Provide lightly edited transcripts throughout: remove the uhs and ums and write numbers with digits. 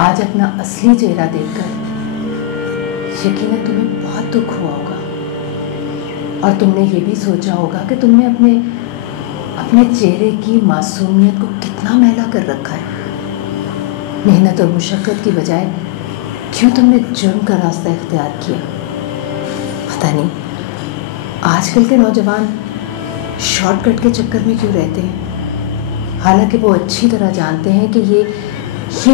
आज अपना असली चेहरा देखकर यकीनन तुम्हें बहुत दुख हुआ होगा और तुमने ये भी सोचा होगा कि तुमने अपने चेहरे की मासूमियत को कितना मैला कर रखा है। मेहनत और मुशक्क़त की बजाय क्यों तुमने जुर्म का रास्ता इख्तियार किया? पता नहीं आजकल के नौजवान शॉर्टकट के चक्कर में क्यों रहते हैं, हालांकि वो अच्छी तरह जानते हैं कि ये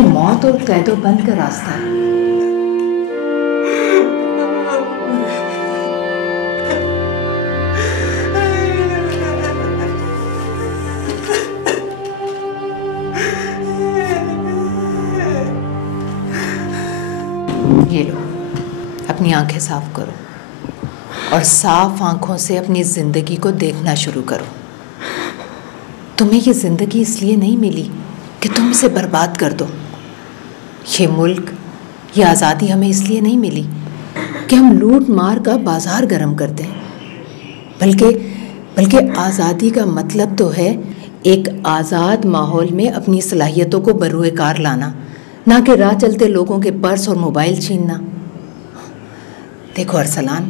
मौत और कैदोबंद का रास्ता है। ये लो, अपनी आंखें साफ करो और साफ आंखों से अपनी ज़िंदगी को देखना शुरू करो। तुम्हें ये ज़िंदगी इसलिए नहीं मिली कि तुम इसे बर्बाद कर दो। ये मुल्क, ये आज़ादी हमें इसलिए नहीं मिली कि हम लूट मार का बाजार गर्म कर दें, बल्कि आज़ादी का मतलब तो है एक आज़ाद माहौल में अपनी सलाहियतों को बरूए कार लाना, ना कि राह चलते लोगों के पर्स और मोबाइल छीनना। देखो अरसलान,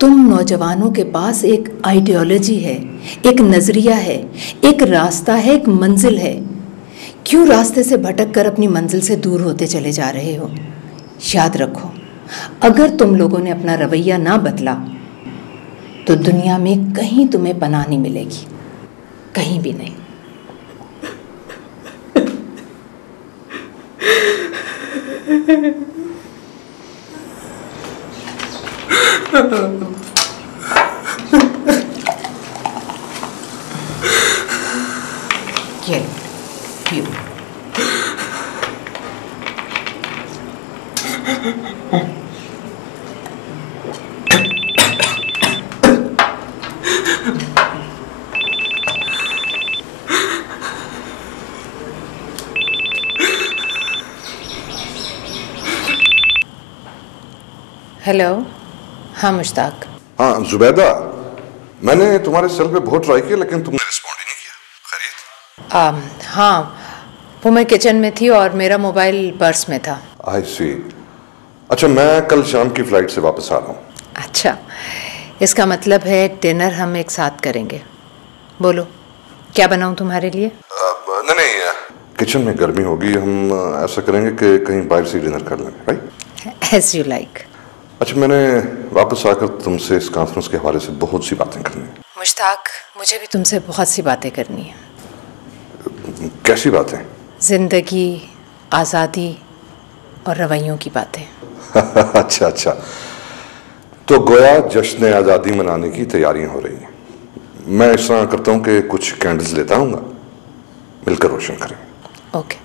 तुम नौजवानों के पास एक आइडियोलॉजी है, एक नज़रिया है, एक रास्ता है, एक मंजिल है। क्यों रास्ते से भटक कर अपनी मंजिल से दूर होते चले जा रहे हो? याद रखो, अगर तुम लोगों ने अपना रवैया ना बदला तो दुनिया में कहीं तुम्हें पनाह नहीं मिलेगी, कहीं भी नहीं। ये हेलो। हाँ मुश्ताक। हाँ जुबैदा, मैंने तुम्हारे सेल पे बहुत ट्राई किया लेकिन तुमने रिस्पॉन्ड ही नहीं किया। खैरियत? हाँ, वो मैं किचन में थी और मेरा मोबाइल पर्स में था। आई सी। अच्छा, मैं कल शाम की फ्लाइट से वापस आ रहा हूँ। अच्छा, इसका मतलब है डिनर हम एक साथ करेंगे। बोलो, क्या बनाऊँ तुम्हारे लिए? नहीं, किचन में गर्मी होगी, हम ऐसा करेंगे कि कहीं बाहर से डिनर कर लेंगे, राइट? As you like. अच्छा, मैंने वापस आकर तुमसे इस कॉन्फ्रेंस के हवाले से बहुत सी बातें करनी है। मुश्ताक, मुझे भी तुमसे बहुत सी बातें करनी है। कैसी बातें? जिंदगी, आज़ादी और रवैयों की बातें। अच्छा, तो गोया जश्न आज़ादी मनाने की तैयारियां हो रही हैं। मैं इस तरह करता हूं कि कुछ कैंडल्स लेता हूँ, मिलकर रोशन करेंगे। ओके।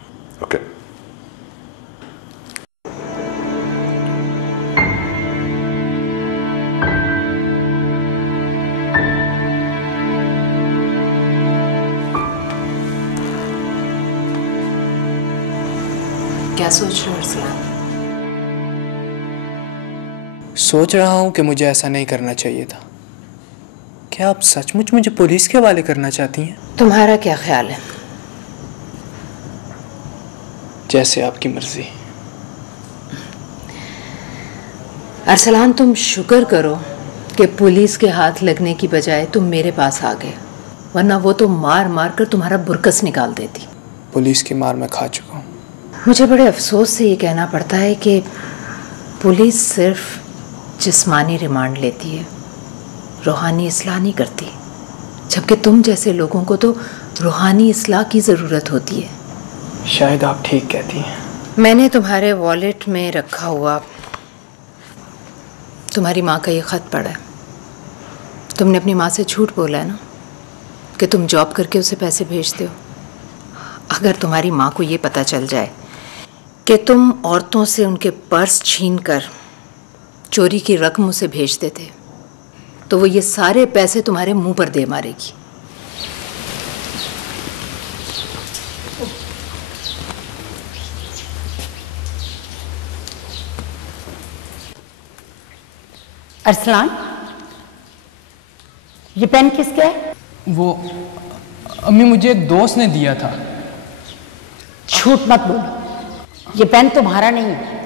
क्या सोच रहे हो अरसलान? सोच रहा हूँ कि मुझे ऐसा नहीं करना चाहिए था। क्या आप सचमुच मुझे पुलिस के हवाले करना चाहती हैं? तुम्हारा क्या ख्याल है? जैसे आपकी मर्जी। अरसलान, तुम शुक्र करो कि पुलिस के हाथ लगने की बजाय तुम मेरे पास आ गए, वरना वो तो मार मार कर तुम्हारा बुरकस निकाल देती। पुलिस की मार मैं खा चुका हूँ। मुझे बड़े अफसोस से ये कहना पड़ता है कि पुलिस सिर्फ जिस्मानी रिमांड लेती है, रूहानी इस्लाह नहीं करती, जबकि तुम जैसे लोगों को तो रूहानी इस्लाह की ज़रूरत होती है। शायद आप ठीक कहती हैं। मैंने तुम्हारे वॉलेट में रखा हुआ तुम्हारी माँ का ये ख़त पढ़ा है। तुमने अपनी माँ से झूठ बोला है ना कि तुम जॉब करके उसे पैसे भेजते हो। अगर तुम्हारी माँ को ये पता चल जाए कि तुम औरतों से उनके पर्स छीनकर चोरी की रकम उसे भेजते थे, तो वो ये सारे पैसे तुम्हारे मुंह पर दे मारेगी। अरसलान, ये पेन किसका है? वो अम्मी, मुझे एक दोस्त ने दिया था। झूठ मत बोलो। ये पेन तुम्हारा नहीं है,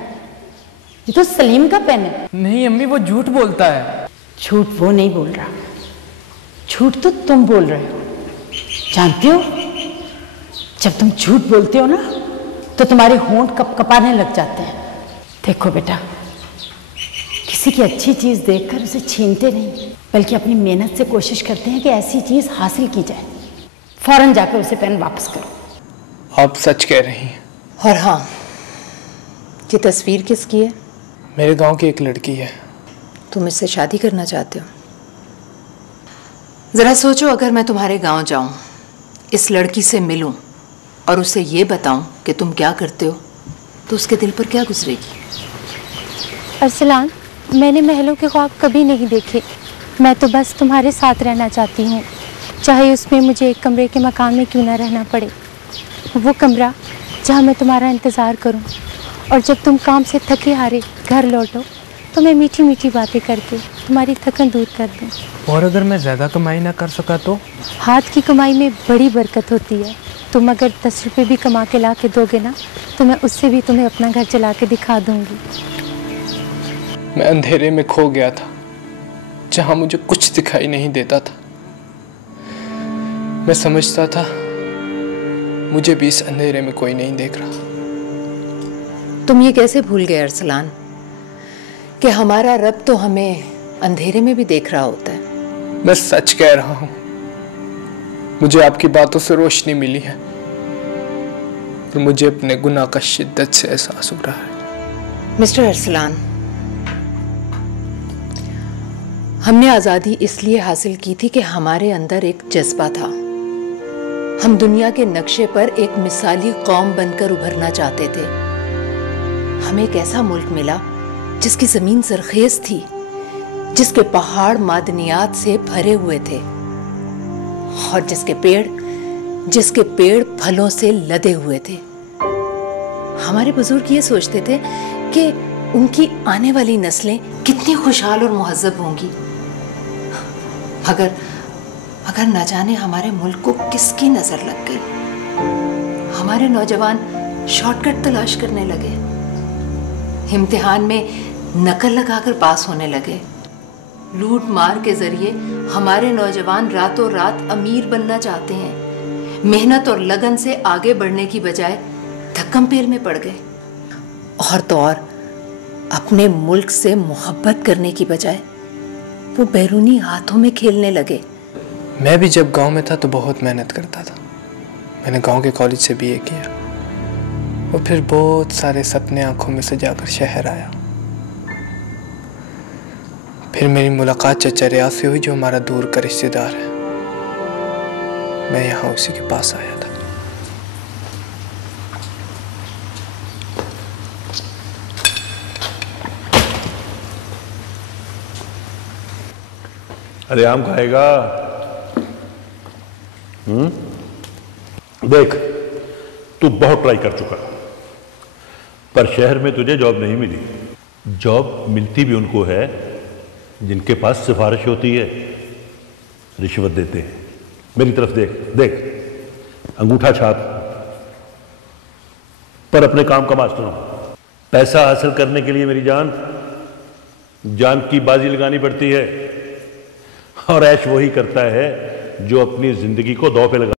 ये तो सलीम का पेन है। नहीं अम्मी, वो झूठ बोलता है। झूठ वो नहीं बोल रहा, झूठ तो तुम बोल रहे हो। जानते हो, जब तुम झूठ बोलते हो ना तो तुम्हारे होंठ कपकपाने लग जाते हैं। देखो बेटा, किसी की अच्छी चीज देखकर उसे छीनते नहीं, बल्कि अपनी मेहनत से कोशिश करते हैं कि ऐसी चीज हासिल की जाए। फौरन जाकर उसे पेन वापस करो। आप सच कह रही हैं। और हाँ, ये तस्वीर किसकी है? मेरे गांव की एक लड़की है। तुम इससे शादी करना चाहते हो? जरा सोचो, अगर मैं तुम्हारे गांव जाऊं, इस लड़की से मिलूं और उसे ये बताऊं कि तुम क्या करते हो, तो उसके दिल पर क्या गुजरेगी? अरसलान, मैंने महलों के ख्वाब कभी नहीं देखे। मैं तो बस तुम्हारे साथ रहना चाहती हूँ, चाहे उसमें मुझे एक कमरे के मकान में क्यों ना रहना पड़े। वो कमरा जहाँ मैं तुम्हारा इंतज़ार करूँ, और जब तुम काम से थके हारे घर लौटो तो मैं मीठी मीठी बातें करके तुम्हारी थकन दूर कर दूँ। और अगर मैं ज़्यादा कमाई ना कर सका तो? हाथ की कमाई में बड़ी बरकत होती है। तुम अगर 10 रुपये भी कमा के ला के दोगे ना, तो मैं उससे भी तुम्हें अपना घर चला के दिखा दूँगी। मैं अंधेरे में खो गया था, जहाँ मुझे कुछ दिखाई नहीं देता था। मैं समझता था मुझे भी इस अंधेरे में कोई नहीं देख रहा। तुम ये कैसे भूल गए अरसलान कि हमारा रब तो हमें अंधेरे में भी देख रहा होता है। मैं सच कह रहा हूँ, मुझे आपकी बातों से रोशनी मिली है, और मुझे अपने गुनाह का शिद्दत से एहसास हो रहा है। मिस्टर अरसलान, हमने आज़ादी इसलिए हासिल की थी कि हमारे अंदर एक जज्बा था। हम दुनिया के नक्शे पर एक मिसाली कौम बनकर उभरना चाहते थे। हमें एक ऐसा मुल्क मिला जिसकी ज़मीन सरखेज थी, जिसके पहाड़ मादनियात से भरे हुए थे, और जिसके पेड़ फलों से लदे हुए थे। हमारे बुजुर्ग ये सोचते थे कि उनकी आने वाली नस्लें कितनी खुशहाल और मुहज्जब होंगी। मगर न जाने हमारे मुल्क को किसकी नजर लग गई। हमारे नौजवान शॉर्टकट तलाश करने लगे, इम्तिहान में नकल लगाकर पास होने लगे। लूट मार के जरिए हमारे नौजवान रातों रात अमीर बनना चाहते हैं। मेहनत और लगन से आगे बढ़ने की बजाय धक्कम पेल में पड़ गए, और तो और अपने मुल्क से मोहब्बत करने की बजाय वो बैरूनी हाथों में खेलने लगे। मैं भी जब गांव में था तो बहुत मेहनत करता था। मैंने गांव के कॉलेज से बीए किया, और फिर बहुत सारे सपने आंखों में सजाकर शहर आया। फिर मेरी मुलाकात चचा रियाज से हुई, जो हमारा दूर का रिश्तेदार है। मैं यहाँ उसी के पास आया था। अरे आम खाएगा? देख, तू बहुत ट्राई कर चुका, पर शहर में तुझे जॉब नहीं मिली। जॉब मिलती भी उनको है जिनके पास सिफारिश होती है, रिश्वत देते हैं। मेरी तरफ देख देख, अंगूठा छाप, पर अपने काम का मास्टर हूं। पैसा हासिल करने के लिए मेरी जान की बाजी लगानी पड़ती है, और ऐश वही करता है जो अपनी जिंदगी को दांव पे लगा।